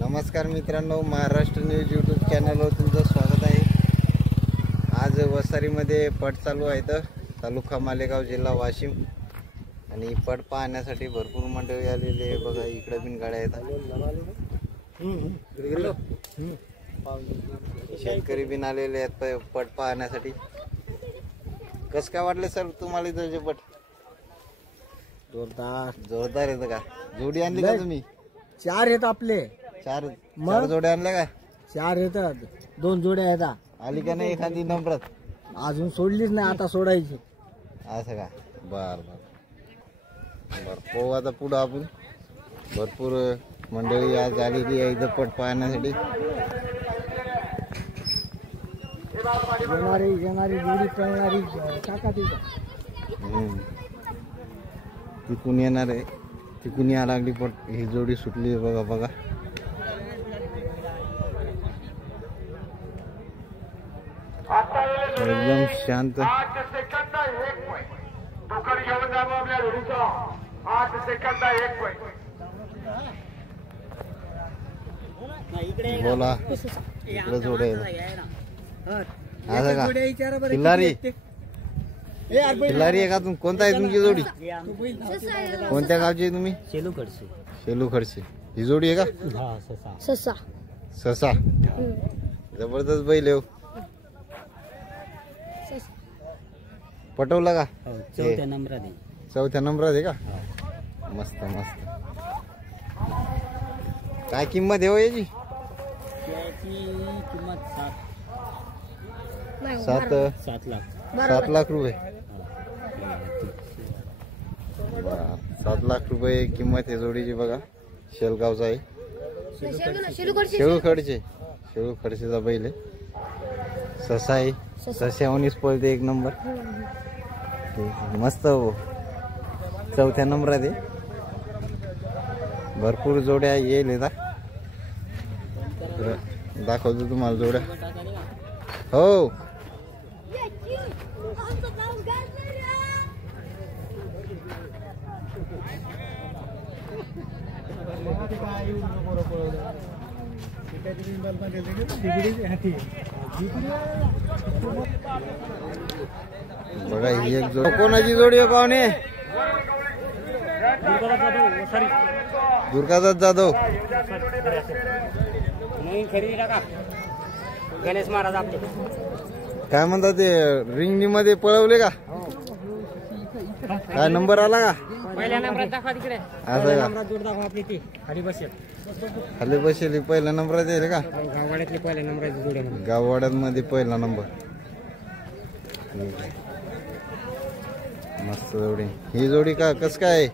नमस्कार मित्रांनो, Maharashtra news YouTube चॅनलवर तुमचं स्वागत आहे। आज वसारीमध्ये पट चालू आहे, तर तालुका मालेगाव, जिल्हा वाशिम। आणि पट पाहण्यासाठी भरपूर मंडळी आलेली आहे। बघा इकडे बिन गाड्या आहेत, शेतकरी बिन आलेले आहेत पट पाहण्यासाठी। कसं काय वाटलं सर तुम्हाला इथं पट? जोरदार येतं का? जोडी आणली का तुम्ही? चार आहेत आपले, चार जोड्या आणल्या का? चार येतात, 2 जोड्या आहेत। आली का नाही एखादी नंबरात? अजून सोडलीच नाही, आता सोडायची। असं का? बर बर बर, पाहू आता पुढं आपण। भरपूर मंडळी आज आलेली आहे इथं पट पाहण्यासाठी। येणारी जोडी पळणारी टाका तिकून येणार आहे, तिकून या लागली पट। ही जोडी सुटली आहे, बघा बघा। एकदम शांत। 8 सेकंद 1 पॉइंट दुकान घेऊन जा आपल्या जोडीचा। 8 सेकंद 1 पॉइंट। बोला, इकडे जोड्या आहेत। असं का? खिल्लारी खिल्लारी आहे का? कोणता आहे तुमची जोडी? कोणत्या गावची आहे तुम्ही? शेलू खडसे। ही जोडी आहे का? ससा ससा जबरदस्त बैल आहे। पटवला का? चौथ्या नंबरात आहे। चौथ्या नंबरात आहे का? मस्त मस्त। काय किंमत आहे हो याची? किंमत 7 लाख 7 लाख रुपये। 7 लाख रुपये किंमत आहे जोडीची। बघा शेलगावचा आहे, शेळू खडसेचा बैल आहे। ससा आहे, सस्यावणीच पळते, एक नंबर। मस्त हो, चौथ्या नंबरात आहे। भरपूर जोड्या येईल येतात, दाखवतो तुम्हाला जोड्या। हो बघा ही एक जोडी। कोणाची जोडी आहे पाहुणे? दुर्गादास जाधव। गणेश महाराज आपले काय म्हणतात ते, रिंगणी मध्ये पळवले का? काय नंबर आला का? पहिल्या नंबरात दाखवा तिकडे। असं का? जोड दाखवा आपली ती खाली बसेल। खाली बसेल पहिल्या नंबरात आहे का? गाववाड्यातली पहिल्या नंबराची जोडी आहे। गाववाड्यामध्ये पहिला नंबर। मस्त जोडी। ही जोडी का कस काय?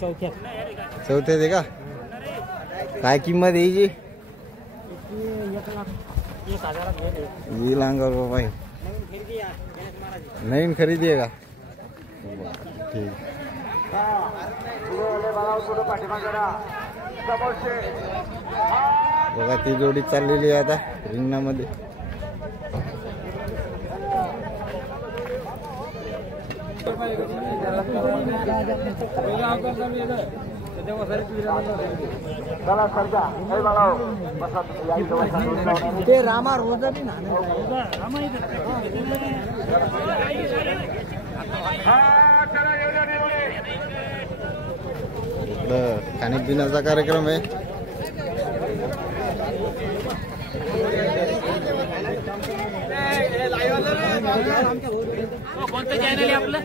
चौथ्यात आहे का? काय किंमत आहे हिची? 1,000 येईल अंगावर बाबा। नवीन खरेदी आहे का? ठीक। बघा ती जोडी चाललेली आहे आता रिंगणामध्ये। ते रामा रोज बी ना इकडं खाण्यापिण्याचा कार्यक्रम आहे। कोणतं चॅनल आहे आपलं?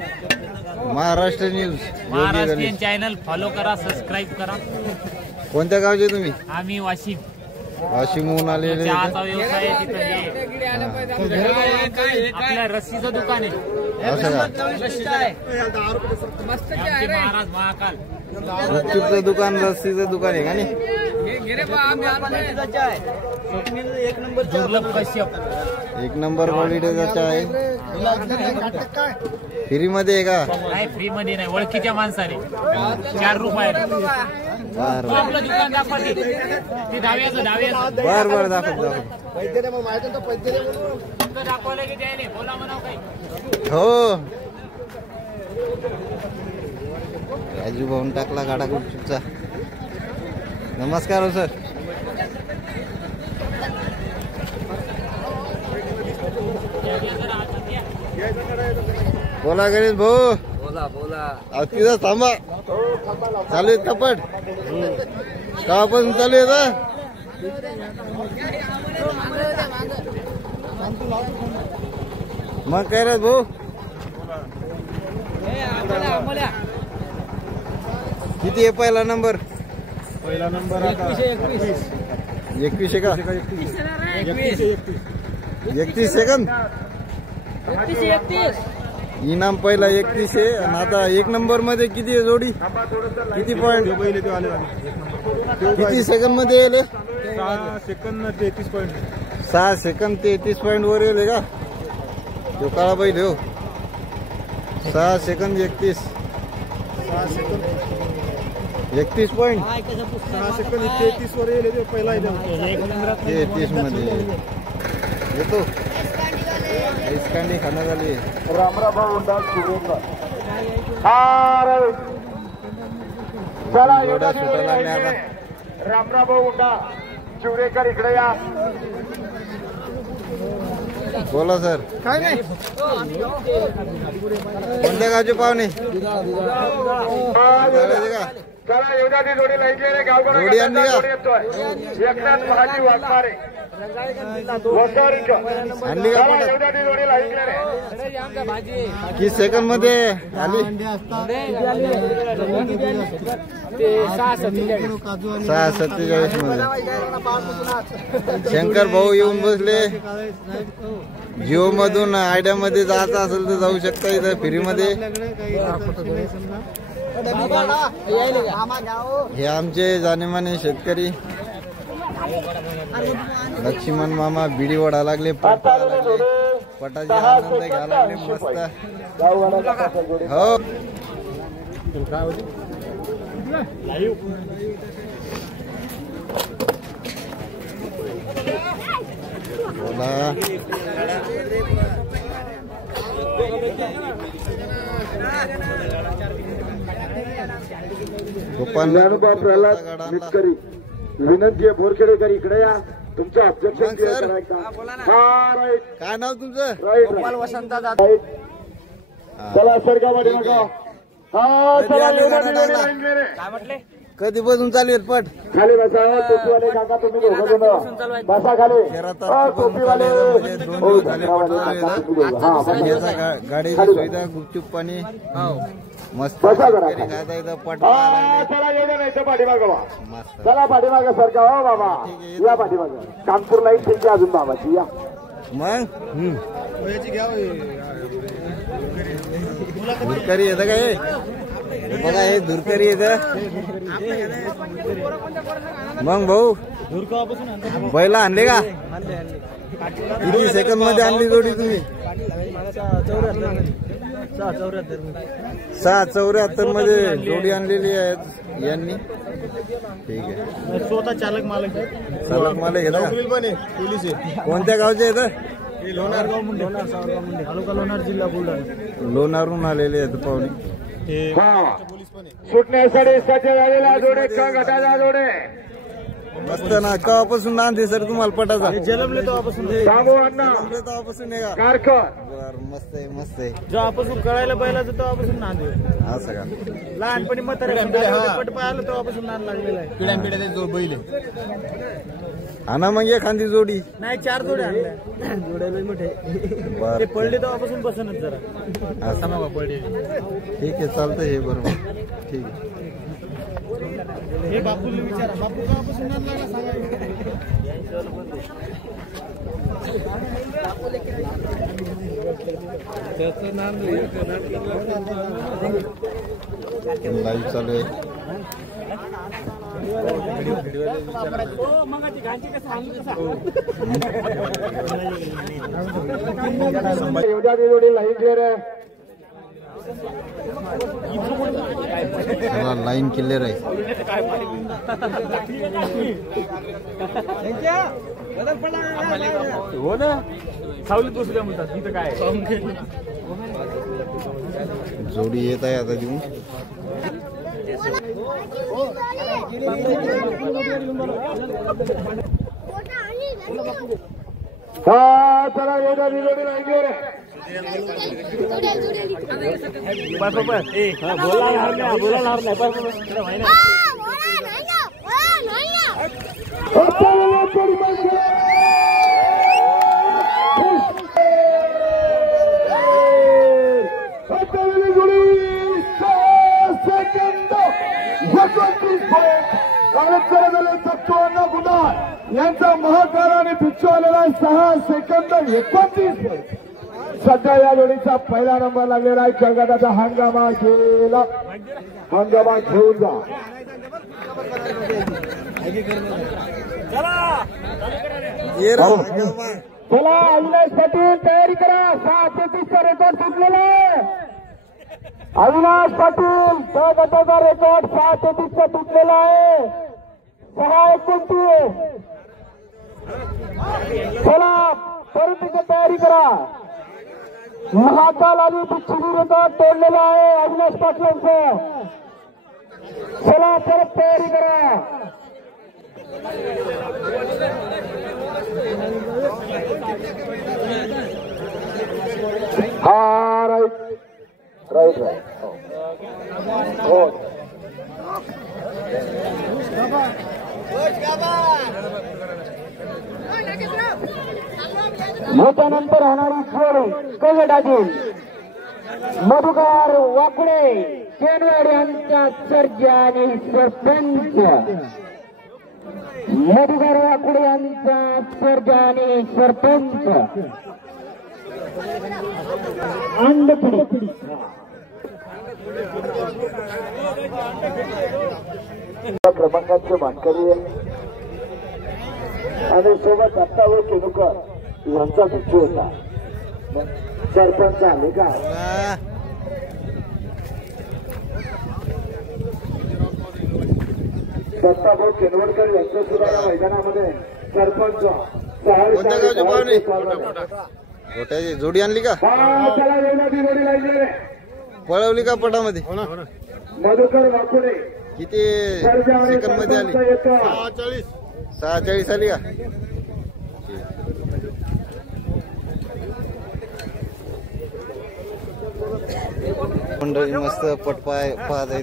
Maharashtra news Maharashtrian channel follow करा, सबस्क्राईब करा। कोणत्या गावचे तुम्ही? आम्ही वाशिम वाशिमहून आलेले। चहाचा व्यवसाय आहे तिथं। आपल्या रस्सीचं दुकान आहे। असं का? आमचे महाराज महाकाल गुपचूपचं दुकान, रस्सीचं दुकान आहे का नाही? दुर्लभ कश्यप एक नंबर क्वालिटीचा आहे। फ्री मध्ये आहे का? नाही, फ्री मध्ये नाही, ओळखीच्या माणसाने 4 रुपये। आपलं दुकान दाखवा, ते डाव्याचं बर बर दाखव दाखवलं की द्यायला बोला म्हणाव काही। हो राजू भाऊन टाकला गाडा गुपचूपचा. नमस्कार हो सर. बोला गणेश भाऊ. बोला तिथं थांबा. चालू आहेत कपट केव्हापासून चालू आहे? मग काय रे भाऊ, किती आहे पहिला नंबर? पहिला नंबर 21 का? 31 सेकंद इनाम पहिला 31 आहे. आणि आता एक नंबर मध्ये किती आहे जोडी? किती पॉइंट? किती सेकंद मध्ये येईल? 6 सेकंद 33 पॉइंट. 6 सेकंद 33 पॉइंट वर येईल का? तो काळा बैल हो. 6 सेकंद 31 पॉइंट. 6 सेकंद 33 वर येईल. पहिला 33 मध्ये येतो. इसकांडी खाण्यात आली. रामराभाऊ उंडा सुरेंद्र. चला जोड्या सुटा लागल्या. रामराभाऊ उंडा शिवरेकर इकडे या. बोला सर. काय नाही. कोणत्या गावचे पाहुणे? चला येऊद्या ती जोडी लाईन रे. जोडी आणली का? एकनाथ महाजी वाघमारे वसारीकर आणली का? कोणत्या येऊद्या ती जोडी लाईन रे. किती सेकंद मध्ये आली? 6:47 मध्ये. शंकर भाऊ येऊन बसले. जिओ मधून आयडिया मध्ये जायचं असेल तर जाऊ शकता. इथं फ्री मध्ये. हे आमचे जानेमाने शेतकरी लक्ष्मण मामा बिडी वडा लागले. पटाचे आनंद घ्यायला लागले. मस्त हो. बोला. ज्ञानोबा प्रल्हाद मिटकरी विनंती आहे. बोरखेडेकर इकडे या. तुमचं ऑब्जेक्शन क्लिअर करायचं. हा राईट. काय नाव तुमचं? राईट वसंत राईट. चला सरगामध्ये नका. हा चला येऊद्या ती जोडी लाईन रे. काय म्हटले? कधीपासून चालू आहेत पट? खाली बसा. टोपीवाले काका तुम्ही दोघं जण बसा खाली. टोपीवाले दोन दिवस झाले पट चालू आहे. गाडीची सुविधा गुपचूप पाणी मस्त. बसा जरा. खाता येतं पट. हा चला येऊ द्या नाही तर पाठीमागं वा. मस्त. चला पाठीमागं सरका. हो बाबा या पाठीमागं. कानपूर लाईन त्यांची अजून बाबाची या. मग धुरकरी येतं का? हे बघा हे धुरकरी येतं. मग भाऊ बैला आणले का? किती सेकंद मध्ये आणली जोडी तुम्ही? 6:74 मध्ये जोडी आणलेली आहे यांनी. ठीक आहे. स्वतः चालक मालक चालक मालक येतं का? पोलीस आहे. कोणत्या गावचे येतं? लोणार मुंडे. तालुका लोणार जिल्हा बुलढाणा. लोणारून आलेले आहेत पाहुणे. सुटण्यासाठी सज्ज झालेला जोडे गटाचा जोडे. मस्त ना. केव्हापासून नांद सर तुम्हाला पटाचा? जन्मले तेव्हापासून सांगू अण्णा तेव्हापासून आहे का? कारकर. बर मस्त आहे मस्त आहे. जेव्हापासून कळायला बैलाचं तेव्हापासून नांद आहे. असं का? लहानपणी म्हातारे पट पाहिलं तेव्हापासून नांद लागलेला आहे. पिढ्या जो बैल आणा मग एखादी जोडी. नाही 4 जोड्या आणल्या. जोड्या लय मोठे. बर ते पडले तेव्हापासून बसनच जरा. असं पडले. ठीक आहे चालतं हे बरोबर. ठीक आहे. हे बापूला विचारा. बापू तेव्हापासून नांद लागला सांगा. त्याचं नांद लाईव्ह चालू आहे. येऊद्या ती जोडी लाईन क्लिअर आहे. लाईन क्लिअर आहे. हो ना. सावलीत बसल्या म्हणतात. इथं काय जोडी येत आहे आता घेऊन. चला येणार जोडी लागली रे. यांचा महाकार आणि पिच्चू आलेला 6 सेकंद 29. सध्या या जोडीचा पहिला नंबर लागलेला आहे. जगाचा हंगामा खेळला, हंगामा घेऊन जा. चला अविनाश पाटील तयारी करा. 6:33चा रेकॉर्ड तुटलेला आहे. अविनाश पाटील त्या गटाचा रेकॉर्ड 6:33चा तुटलेला आहे. 6:29. चला परत एकदा तयारी करा. महाकाल आणि पिच्चूनी रेकॉर्ड तोडलेला आहे अविनाश पाटलांचं. चला परत तयारी करा. हा राईट राईट राईट हो. याच्यानंतर होणारी जोडी कगडातील मधुकर वाकुळे केनवाड यांचा सर्जा आणि सरपंच. मधुकर वाकुळे यांचा सर्जा आणि सरपंच अंडपिडी. क्रमांकाचे मानकरी आणि सोबत आत्ता व केनुकर यांचा पिच्चू होता. सरपंच आले का? दत्ताभाऊ केनवडकर यांच्या सुद्धा या मैदानामध्ये सरपंच गोट्याची जोडी आणली का? जोडी लागली पळवली का पटामध्ये? मधुकर वाकुडे किती सेकंद मध्ये आली? 46 आली का? मंडळी मस्त पटपाय पाहत आहे.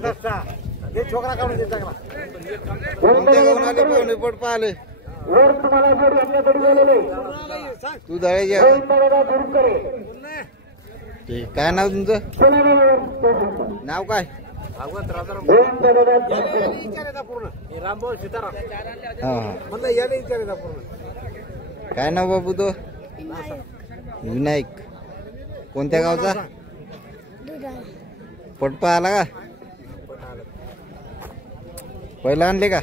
कोणत्या गावून आले पाहुणे पट पाहिले? तू दळायची ठीक. काय नाव तुमचं? नाव काय? काय नाव बाबू तो? विनायक. कोणत्या गावचा? पटपा आला का? पहिला आणले का?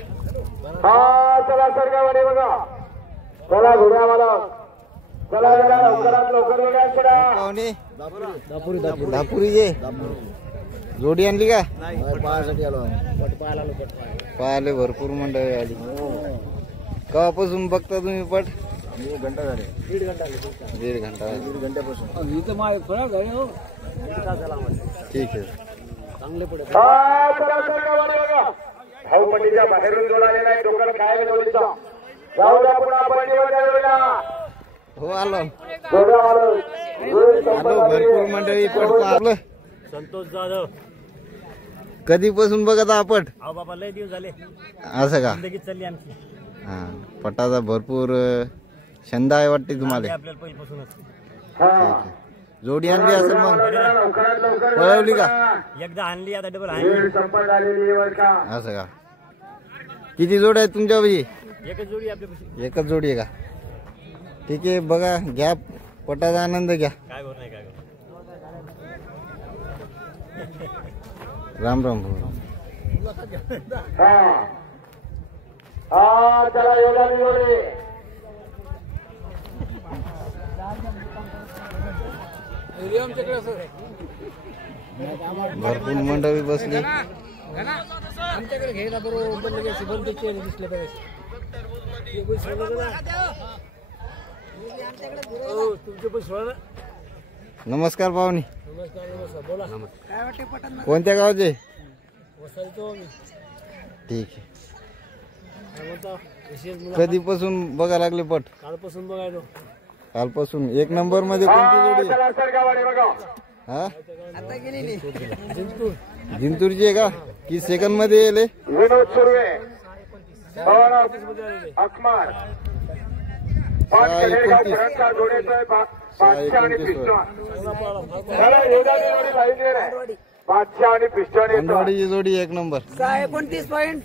चला सरगावडे बघा. चला घोड्या मला. चला जरा लवकरात लवकर पाहुणे दापुरीचे जोडी आणली का? पाहिले भरपूर मंडळी आली. केव्हापासून बघता तुम्ही पट? 1 घंटा झाले. 1.5 घंटा. 1.5 घंट्यापासून ठीक आहे. चांगले पडे भाऊ मंडीच्या बाहेरून जोडालेला आहे. डोक्याला काय जोडीचा जाऊ द्या पुन्हा हो आलो आलो. भरपूर मंडळी पट आपलं. संतोष जाधव. कधीपासून बघत आपण? अहो बाबा लय दिवस झाले. असं का? जिंदगी चालली आमची. हा पटाचा भरपूर छंद आहे वाटते तुम्हाला? आपल्याला पहिल्यापासूनच. जोडी आणली असेल मग? पळवली का? एकदा आणली आता डबल आणली. असं का? किती जोड आहेत तुमच्या पाशी? एकच जोडी आपल्यापाशी. एकच जोडी आहे का? ठीक आहे बघा घ्या पटाचा आनंद घ्या. काय होत नाही काय होत. राम राम भाऊ. भरपूर मंडळी बसली. आमच्याकडे घ्यायला बरोबर दिसले पाहिजे. तुमचे पण सोडा नमस्कार पाहुणे. नमस्कार बोला. काय वाटते पटन कोणत्या गावचे? वसलतो मी. ठीक आहे. काय म्हणता विशेष मुलं? कधीपासून बघा लागले पट? कालपासून बघायलो. कालपासून. एक नंबर मध्ये कोणती जोडी? चला सरगावाडी बघा. हा आता गेलेली जिंतूर. जिंतूरची आहे का? की सेकंड मध्ये येले? विनोद सुर्वे अकमार पाच कनेरगाव पर्यंतचा जोडेतोय बादशाह आणि पिस्टॉन. चला योगाची जोडी लाईनीवर आहे. बादशाह आणि पिस्टॉन येतो. अंडवाडीची जोडी एक नंबर. 29 पॉइंट.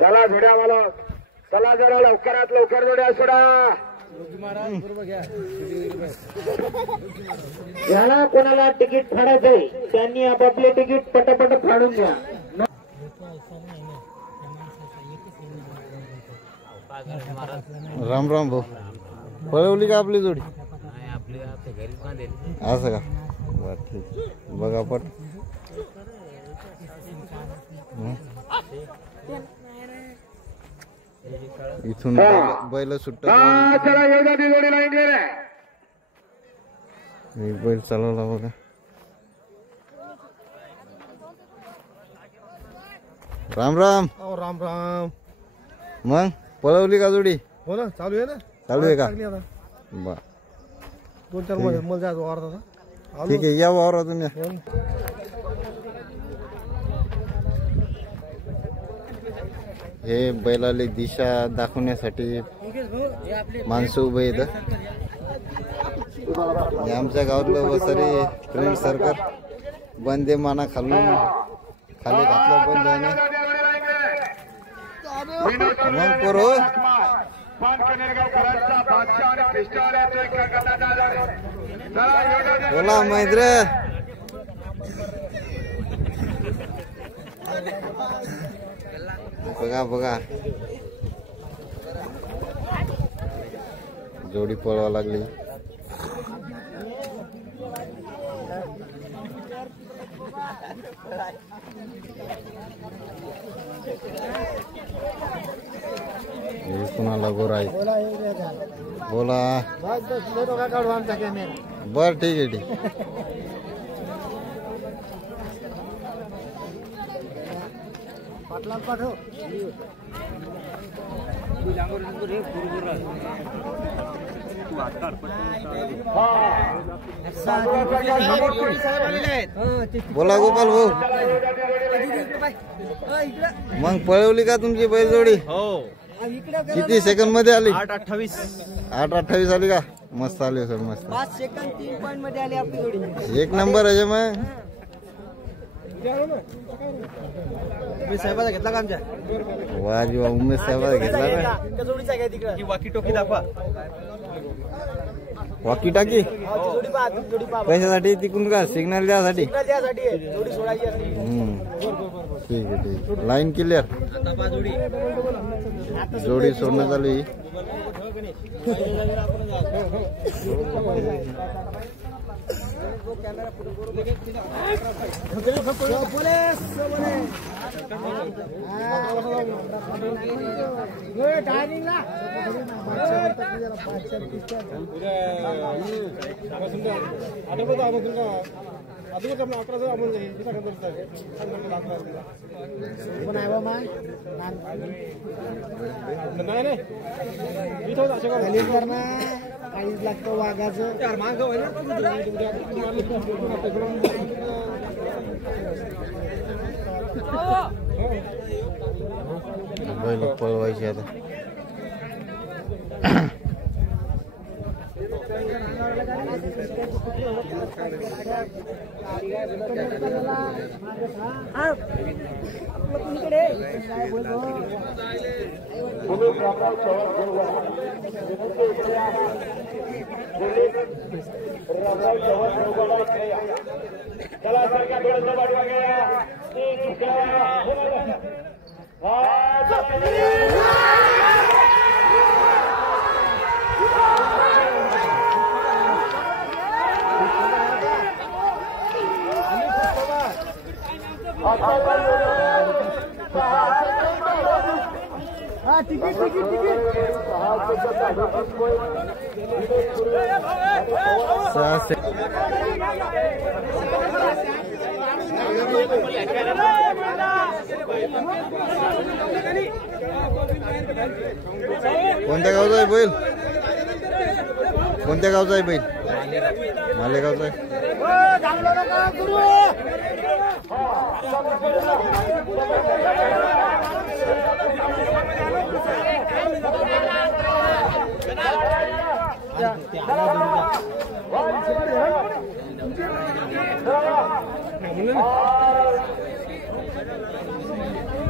चला जोड्या मला. चला जरा लवकरात लवकर जोड्या सोडा. याला कोणाला तिकीट फाडायचंय त्यांनी आपापले तिकीट पटापट फाडून घ्या. राम राम भाऊ. पळवली का आपली जोडी? असं का? बर ठीक. बघा पट. इथून बैल सुट्ट. चला योगाची जोडी लाईनीवर आहे. एक बैल चालवला बघा. राम राम. राम राम. मग पळवली का जोडी? हो ना चालू आहे ना. चालू आहे का? लागली आता. बा 2-4 मध्ये मला जायचं वारता आता. ठीक आहे. या वावरा तुम्ही. हे बैलाला दिशा दाखवण्यासाठी माणसं उभे आहेत. हे आमच्या गावातलं वसारी फ्रेंड सर्कल बंदे माना खाली घातलं बंद. मग करो बोला मैत्र. बघा बघा जोडी पळवा लागली. कुणाला गोरा आहे? बोला. बर ठीक आहे. ठीक पाठव. बोला गोपाल भाऊ. मग पळवली का तुमची बैलजोडी? हो. किती सेकंड मध्ये आली? 8:28 आली का? मस्त आली सर. मस्त. 5 सेकंद 3 पॉइंट मध्ये आली आपली जोडी. एक नंबर आहे. मग साहेबाचा घेतला का आमच्या? वा जी वा. उमेश साहेबाचा घेतला ना. त्या जोडीचा काय तिकडे? वाकी टोकी दाखवा. वॉकी टाकी जोडी पहा. जोडी पहा. कशासाठी? तिकडून का सिग्नल द्यासाठी? त्यासाठी जोडी सोडायची असते. ठीक आहे. ठीक. Line clear. जोडी सोडण्यात आली. काहीच लागतं वाघाचं. बैल पळवायचे आता. हा तिकीट तिकीट तिकीट 6 कोणत्या गावचा आहे बैल? कोणत्या गावचा आहे बैल? मालेगावचा आहे.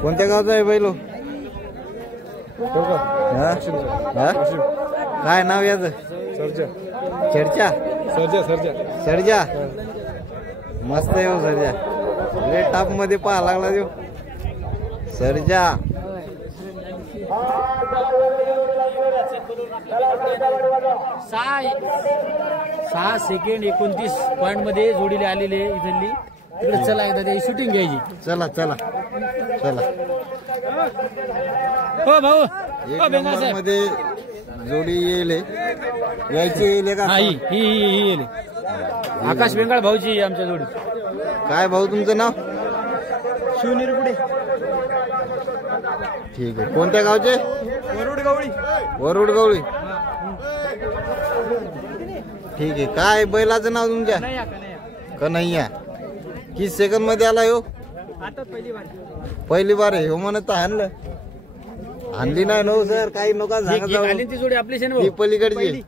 कोणत्या गावचा आहे बैल? काय नाव याचं? चर्चा सर्जा. मस्त आहे हो सर्जा. लय टॉप मध्ये पाहा लागला देव सर्जा. सहा सेकंड 29 पॉइंट मध्ये जोडीले आलेले इथली. तिकडे चला एकदा त्याची शूटिंग घ्यायची. चला चला चला. हो भाऊ एक नंबर मध्ये जोडी येईल यायची का? ही येईल. आकाश बेंगाळ भाऊची आमच्या जोडी. काय भाऊ तुमचं नाव? शिवनिरगुडे. ठीक आहे. कोणत्या गावचे? वरुड गवळी. ठीक आहे. काय बैलाचं नाव तुमच्या? कन्हैया. किती सेकंड मध्ये आला हो? पहिली बार आहे हो म्हणत आणलं. आणली नाही नो सर काही नका सांगा. ती जोडी आपली ही पलीकडची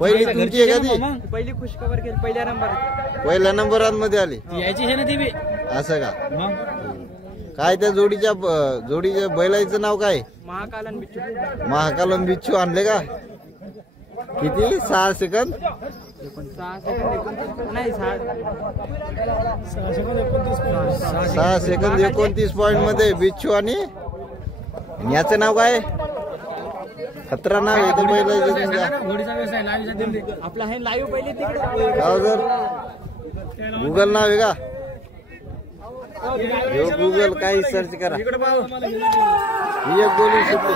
पहिली तुमची आहे का ती? पहिली खुशखबर केली. पहिल्या नंबरात मध्ये आली यायची आहे ना ती बी. असं का? काय त्या जोडीच्या बैलाचं नाव काय? महाकाल आणि बिच्छू आणले का? किती? 6 सेकंद. 6 सेकंद 29 पॉइंट मध्ये बिच्छू. आणि याचं नाव काय? खतरा नाव आहे तो बैलाचं तुमच्या. आपला हे लाईव्ह पहिले तिकडे गाव जर गुगल नाव आहे का? गुगल काही सर्च करा. ही एक गोली सुटली.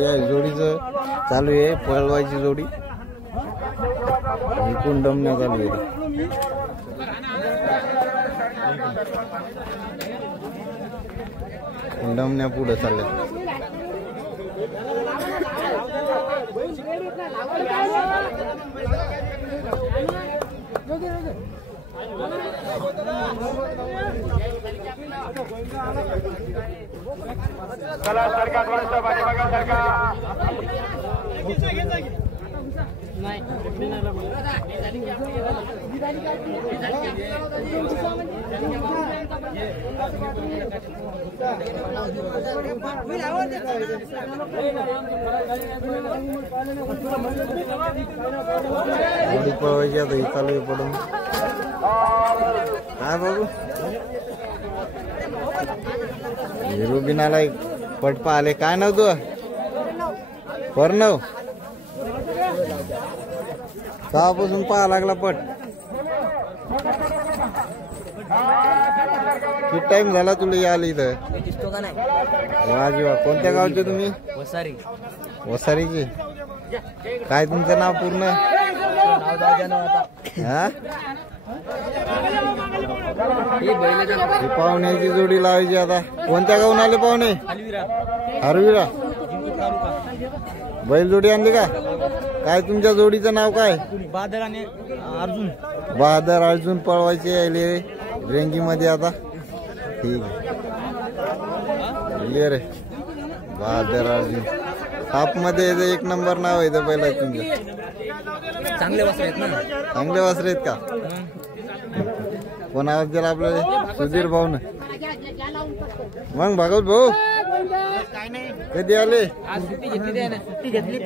या जोडीचं चालू आहे पळवायची जोडी. इकडून डमण्या चालू आहे. डमण्या पुढे चालल्या. चला सरकार वाजता बघा सरकार. पळवायची आता ही चालू आहे पडून. काय बाबू रुबिनाला पटपा आले. काय नाव तू? पर्णव. तेव्हापासून पाहा लागला पट. किती टाइम झाला तुला यायला इथं? वाजी वा. कोणत्या गावचे तुम्ही? वसारीचे. काय तुमचं नाव पूर्ण? हा पाहुण्याची जोडी लावायची आता. कोणत्या गावून आले पाहुणे? हरविरा. बैल जोडी आणली का? काय तुमच्या जोडीचं नाव काय? बहादर आणि अर्जुन. बहादर अर्जुन पळवायचे आले रेंगी मध्ये आता. ठीक आहे. रे बहादर अर्जुन टॉप मध्ये एक नंबर नाव आहे पहिला तुमचं. चांगले वासरे आहेत ना? चांगले वासरे आहेत का? कोण आवाज दिला आपल्याला? सुधीर भाऊ ना. मग भागवत भाऊ कधी आले? सुट्टी घेतली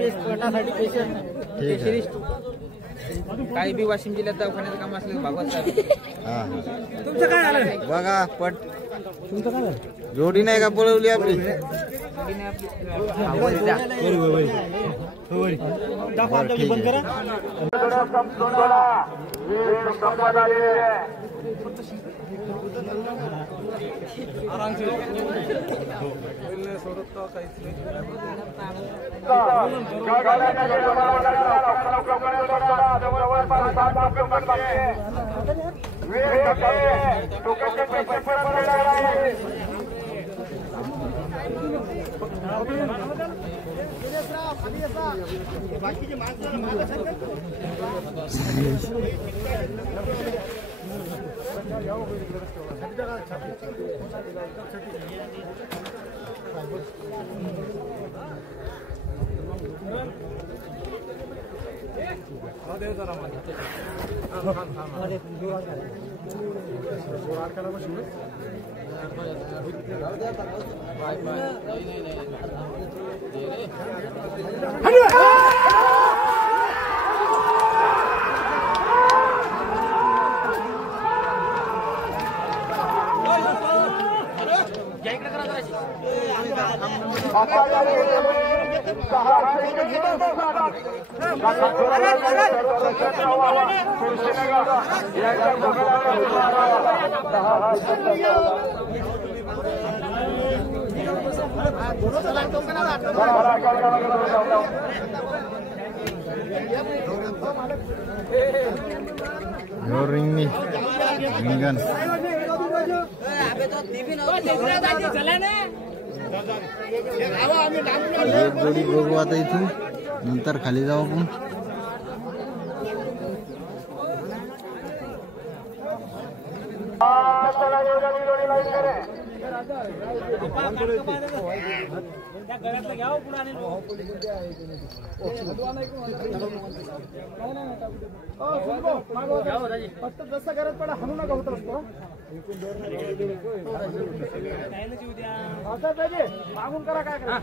काही बी वाशिम जिल्ह्यात दवाखान्याचं काम असलं भागवत साहेब. तुमचं काय आलं बघा पट. जोडी नाही का पळवली आपली? रिंगनी रिंगन एक जोडी बघू आता इथून नंतर खाली जाऊ आपण फक्त जसं गरज पडा हाणू नका होत असतो मागून करा काय करा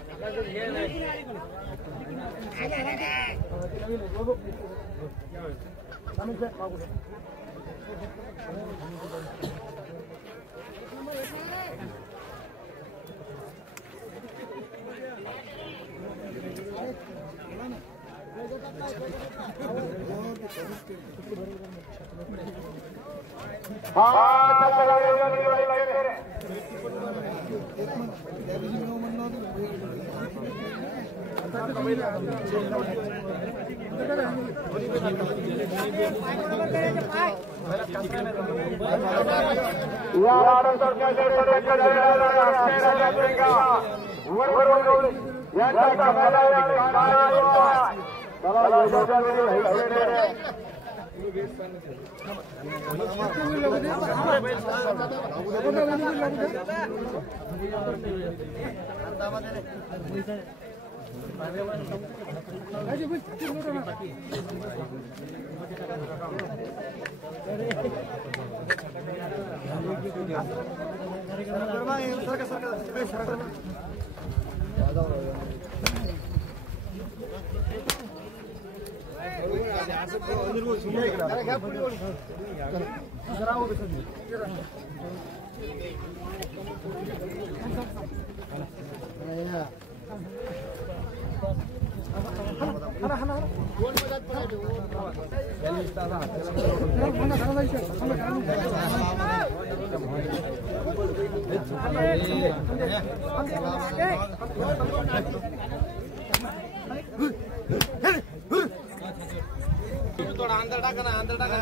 थोड़ा अंदर टाका ना अंदर टाका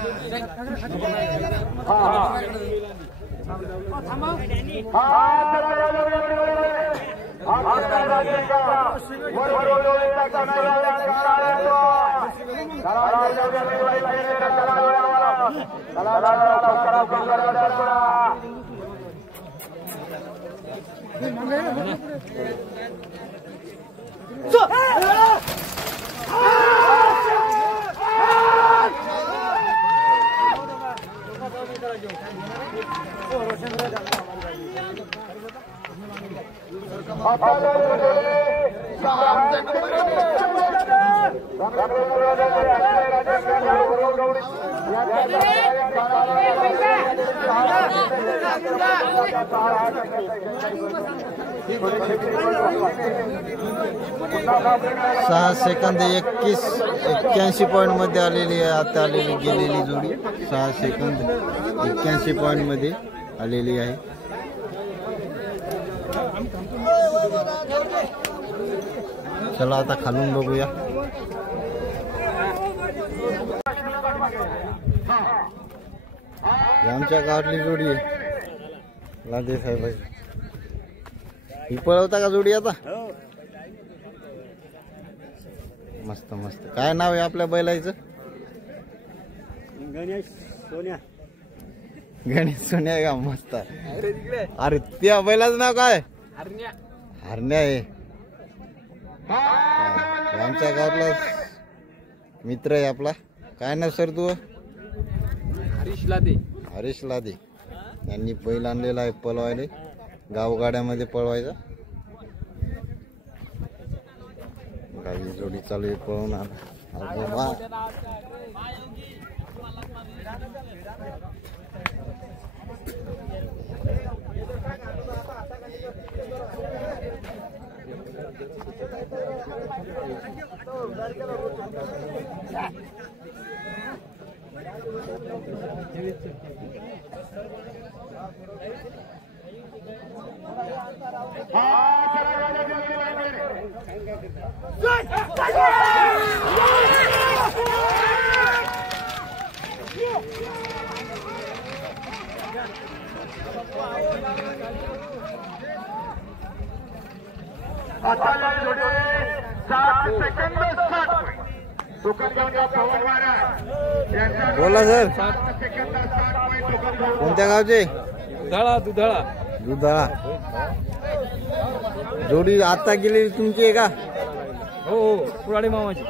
6 सेकंद 81 पॉइंट मध्ये आलेली आहे. आता आलेली गेलेली जोडी 6 सेकंद 81 पॉइंट मध्ये आलेली आहे. चला आता खालून बघूया. आमच्या गावातली जोडी आहे लादे साहेब. ही पळवता का जोडी आता? मस्त मस्त. काय नाव आहे आपल्या बैलाचं? गणेश सोन्या. गणेश सोन्या आहे का? मस्त आहे. अरे त्या बैलाचं नाव काय? हरण्या आहे. आमच्या गावातला मित्र आहे आपला. काय नाव सर तू? हरीश लादे. हरीश लादे यांनी बैल आणलेला आहे पळवायला. गावगाड्यामध्ये पळवायचा. काही जोडी चालू आहे पळवणार. बोला सर. कोणत्या गावचे? दुधाळा. दुधाळा. जोडी आता गेली तुमची आहे का? हो कुराडे मामाची.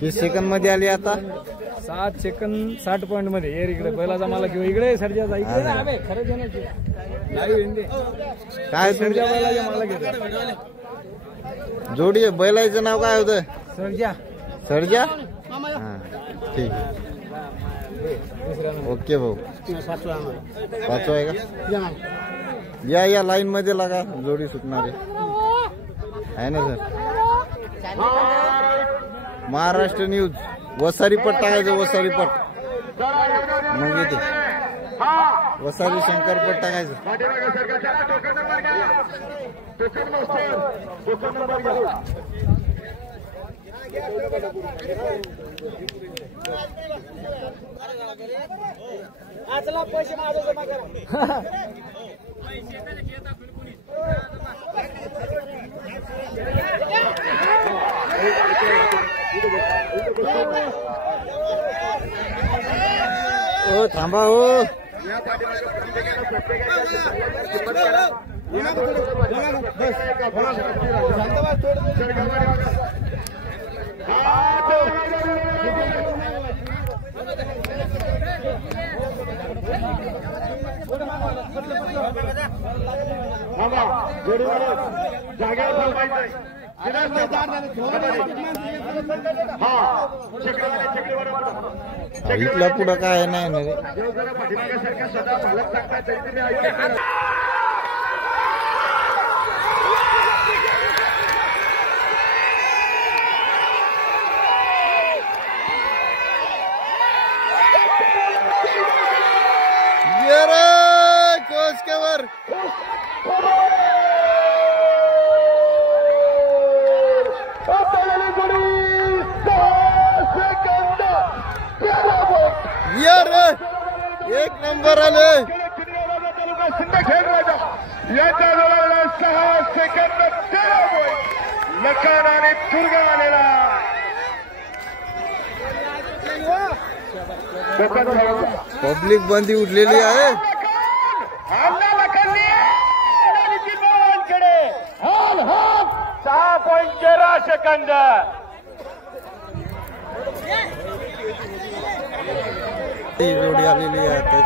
किती सेकंद मध्ये आली आता? 7 सेकंद 60 पॉइंट मध्ये. ये इकडे बैलाचा मला घेऊ. इकडे सर्जाचा इकडे खरं घेण्याचे काय सर्जा बैलाच्या मला घेतो. जोडी बैलाचं नाव काय होतं? सर्जा. सर्जा. हा ठीक आहे. ओके भाऊ. 5 आहे का? या लाईन मध्ये लागा. जोडी सुटणार आहे ना सर? महाराष्ट्र न्यूज वसारी पट टाकायचं. वसारी पट मग येते. वसारी शंकरपट टाकायचं. पैसे माझे जमा करा. ओ थांबा हो. इथल्या पुढं काय नाही ना रे. कोच के वर एक नंबर आले. याच्या जोराला 6 सेकंद 13 लखान आणि दुर्गा आलेला. पब्लिक बंदी उठलेली आहे. 6.13 सेकंद. ही जोडी आलेली आहे आता.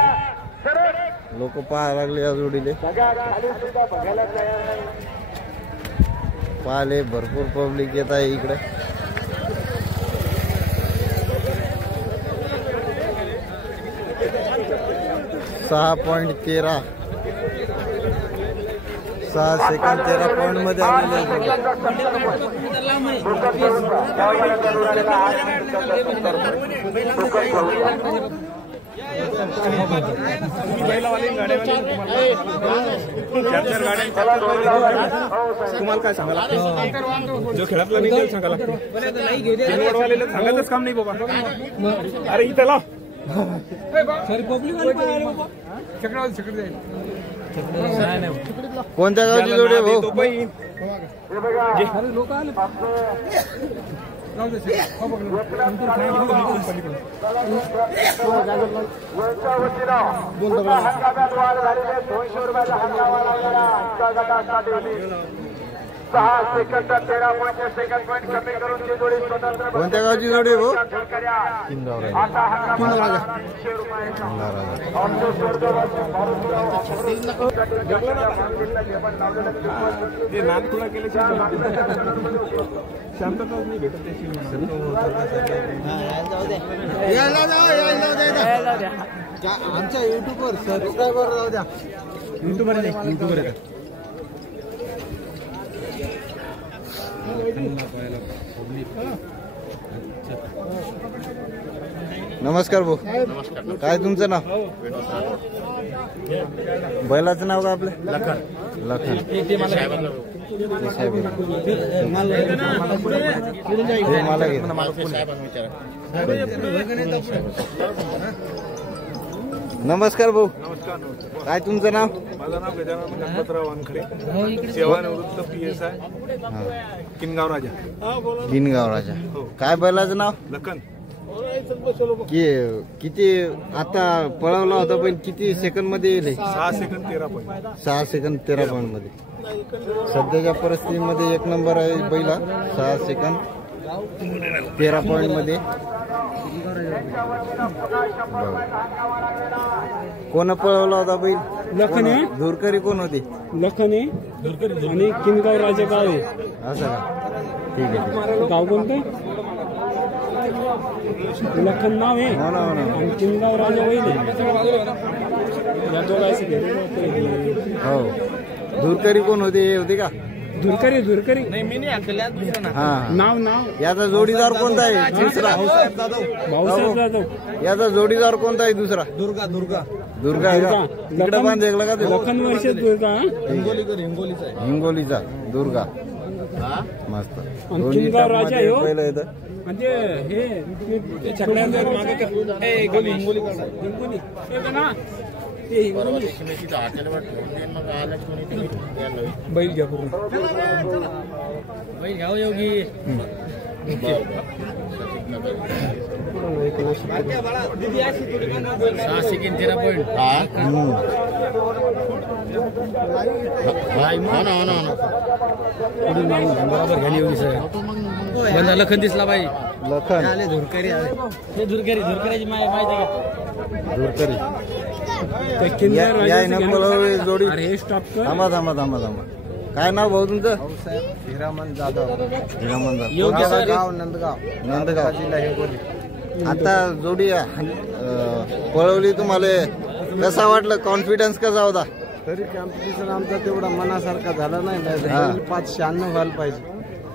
लोक पाहायला लागले या जोडीले. पाहिले भरपूर पब्लिक येत आहे इकडे. 6.13 6 सेकंद 13 पॉइंट मध्ये आलेले आहे. तुम्हाला काय सांगा लागतं जो खेळातला नाही ते सांगा लागतं सांगायचंच काम नाही बाबा. अरे इथं लाव कोणत्या गावची जोडी आहे भाऊ? कोणत्या गावची जोडी आहे भाऊ? ते नानकुळा केल्याशिवाय शांतता नाही भेटत त्याची. आमच्या युट्यूबवर सबस्क्रायबर जाऊ द्या. युट्यूबर येतात. नमस्कार भाऊ. काय तुमचं नाव? बैलाचं नाव का आपलं? लखन. लखन मला घे. नमस्कार भाऊ. काय तुमचं नाव? माझं नाव गजानन गणपतराव वानखडे, सेवानिवृत्त PSI, किनगाव राजा. किनगाव राजा. काय बैलाचं नाव? लखन. किती आता पळवला होता पण किती सेकंद मध्ये येईल? 6 सेकंद 13 पॉईंट. 6 सेकंद 13 पॉईंट मध्ये. सध्याच्या परिस्थितीमध्ये एक नंबर आहे बैला. 6 सेकंद 13 पॉईंट मध्ये. कोण पळवला होता बैल? लखन आहे. धुरकरी कोण होती? लखन आहे आणि किनगाव राजा गाव आहे. असं का? ठीक आहे. गाव कोणतं? लखन नाव आहे हो ना, हो ना. आणि किनगाव राजा वैल आहे. या दोघांचे हो. धुरकरी कोण होते? हे होते का? धुरकरी धुरकरी हा. नाव नाव याचा जोडीदार कोणता आहे? दुसरा. भाऊसाहेब जाधव. याचा जोडीदार कोणता आहे? दुसरा. दुर्गा आहे का? इकडे बांध एकला का ते? लखन वर्ष दुर्गा हिंगोलीचा दुर्गा. मस्त. आणि किनगाव राजा आहे हो. पहिलं येतं. म्हणजे हे छकड्यांच्या मागे हिंगोली ना ते हिंगोली बैल घ्या पूर्ण बैल घ्यावं योगी. 6 सेकंद 13 पॉईंट. बरोबर घ्याली योगी सर. बंदा लखन दिसला बाई. लखन धुरकरी धुरकऱ्याची माहिती आहे का? जोडी. अरे स्टॉप कर. थांबा. काय नाव भाऊ तुमचं? हिरामन जाधव. हिरामन जाधव. योग्य सर. नंदगाव जिल्हा हिंगोली. आता जोडी पळवली तुम्हाला कसा वाटलं? कॉन्फिडन्स कसा होता? तरी कॉम्पिटिशन आमचा तेवढा मनासारखा झाला नाही. 5:96 व्हायला पाहिजे.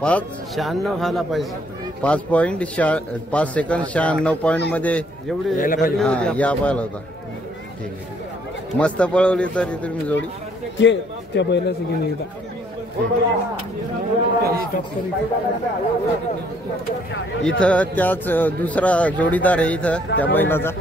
5:96 व्हायला पाहिजे. 5 पॉईंट 5 सेकंद 96 पॉईंट मध्ये एवढी या पाहिला होता. ठीक आहे. मस्त पळवली तरी तुम्ही जोडी. त्या बैलाच घेऊन एकदा इथं त्याच दुसरा जोडीदार आहे इथं त्या बैलाचा.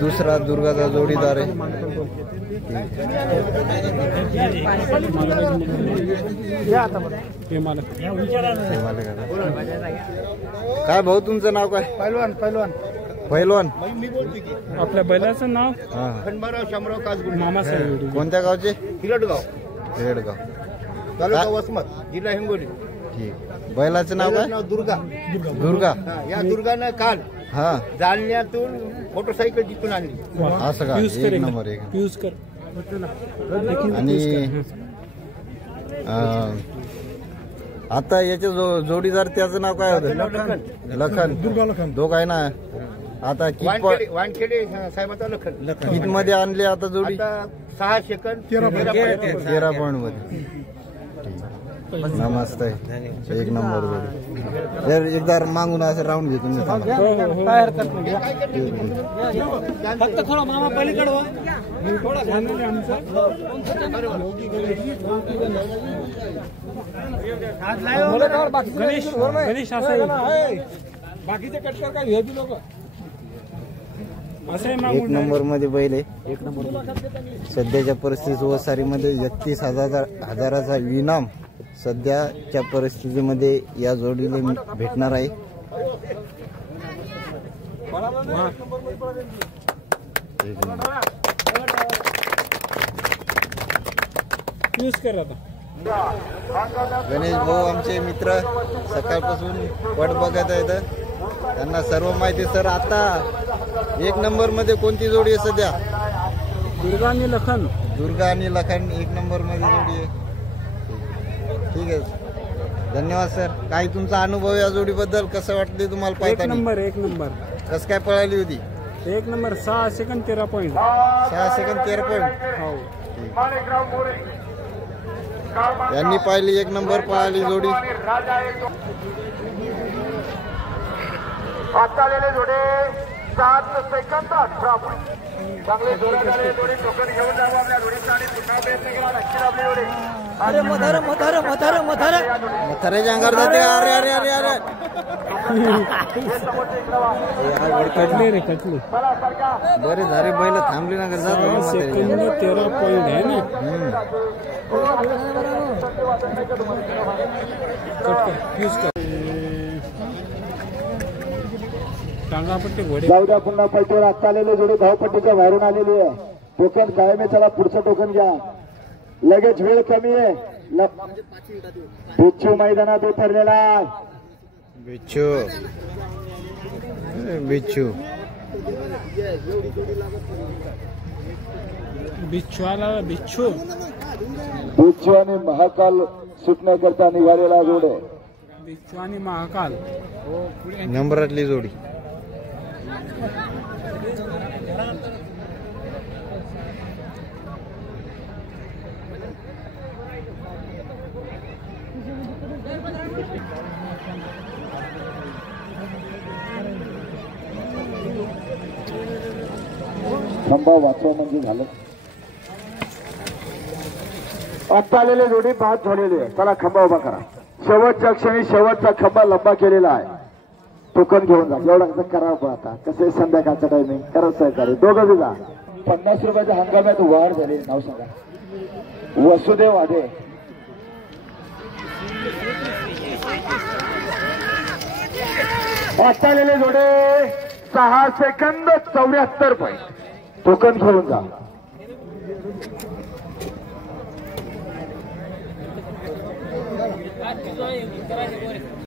दुसरा दुर्गाचा जोडीदार आहे. काय भाऊ तुमचं नाव काय? पैलवान. आपल्या बैलाचं नाव खंडोबाराव शामराव काजगुंड. मामासाहेब. कोणत्या गावचे? हिरडगाव तालुका काय? वसमत जिल्हा हिंगोली. ठीक. बैलाचं नाव काय? नाव दुर्गा. या दुर्गानं काल जालन्यातून मोटरसायकल जिंकून आणली. असं का? एक नंबर. एक पियुष कर. आणि आता याचे जोडीदार त्याचं नाव काय होतं? लखन. दुर्गा लखन दोघ आहे ना. आता वानखेडे साहेबाचा लखन कित मध्ये आणले आता जोडी? 6 सेकंद 13 पॉइंट मध्ये. नमस्ते. एक नंबर जोडी. जर एकदा मागून असं राऊंड घेतो मी. काय हरकत नाही. फक्त थोडा मामा पलीकडे हो. थोडा ध्यान द्या आमचं. गणेश बाकीचे कटकर काय व्हीआयपी लोक एक नंबर मध्ये बैल आहे. एक नंबर सध्याच्या परिस्थितीत वसारीमध्ये 31,000चा इनाम सध्याच्या परिस्थितीमध्ये या जोडीला भेटणार आहे. गणेश भाऊ आमचे मित्र सकाळपासून पट बघत आहेत. त्यांना सर्व माहिती. सर आता एक नंबर मध्ये कोणती जोडी आहे सध्या? दुर्गा आणि लखन. दुर्गा आणि लखन एक नंबर मध्ये जोडी आहे. ठीक आहे, धन्यवाद सर. काही तुमचा अनुभव या जोडीबद्दल कसं वाटले तुम्हाला पाहताना? एक नंबर कसं काय पळाली होती? एक number 6 second 13 point. 6 second 13 point. हो. यांनी पाहिली एक नंबर पळाली जोडी. आता आलेले जोडे 7 सेकंद 18 पॉईंट. चांगले जोरात आलेले जोडे टोकन घेऊन जावं आपल्या जोडीचा आणि पुन्हा प्रयत्न केला. नक्की आपले जोडे म्हाताऱ्याच्या अंगावर जाते. अरे अरे अरे अरे कटले रे कटले. बरे झाले बैल थांबली ना. 6 सेकंद 13 पॉईंट आहे ना. जाऊ द्या. पुन्हा पैकीवर आता आलेले जोडे धावपट्टीच्या बाहेरून आलेली आहे. टोकन कायम आहे. चला पुढचं टोकन घ्या. लगेच वेळ कमी आहे. बिच्छू मैदानात उतरलेला आहे. बिच्छू बिच्छू बिच्छू आला. बिच्छू बिच्छू आणि महाकाल सुटण्याकरता निघालेला जोडे. बिच्छू आणि महाकाल नंबरातली जोडी. खंबा वाचवा म्हणजे झालं. आता आलेले जोडी बाद झालेली आहे. चला खंबा उभा करा. शेवटच्या क्षणी शेवटचा खंबा लंबा केलेला आहे. टोकन घेऊन जा. एवढा कसं करावं पण आता कसं संध्याकाळचं टायमिंग करत सहकारी दोघं बी जा. 50 रुपयाच्या हंगामात वाढ झाली. नाव सांगा. वसुदेव वाढे. आता आलेले जोडे 6 सेकंद 74 पॉईंट. टोकन घेऊन जा.